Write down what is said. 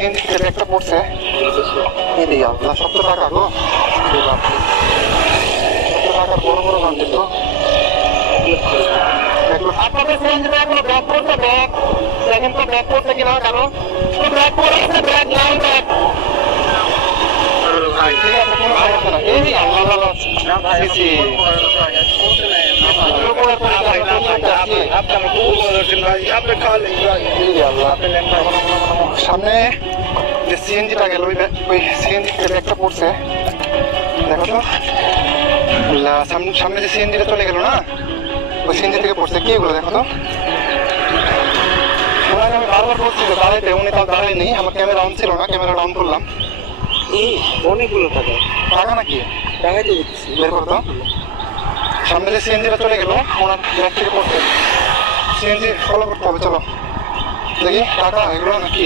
CNG থেকে একটা পড়ছে। এরে আল্লাহ, 70 টাকা গো। 70 টাকার বড় বড় বান্ডিল তো। আপনাদের সিএনজি ব্যাগ করছে, ব্যাগ দেখেন তো ব্যাগ করছে কিনা কারো। ব্যাগ করেছে, ব্যাগ নাই ব্যাগ। ঠিক আছে, কোনো সমস্যা না। এই আল্লাহ সামনে যে সিএনজিটা গেল ওই সিএনজি থেকে একটা পড়ছে, দেখো তো। সামনে যে সিএনজিটা চলে গেল না, ওই সিএনজি থেকে পড়ছে কি এগুলো দেখো তো। আমি বারবার বলছি যে দাঁড়াইতে, উনি তাও দাঁড়ায়নি। আমার ক্যামেরা অন ছিল না, ক্যামেরাটা অন করলাম। অনেকগুলো টাকা টাকা নাকি টাকাই তো বের করতো। সামনে যে সিএনজিটা চলে গেল, ওনার ব্যাগ থেকে পড়ছে। সিএনজি ফলো করতে হবে, চলো দেখি টাকা এগুলো নাকি।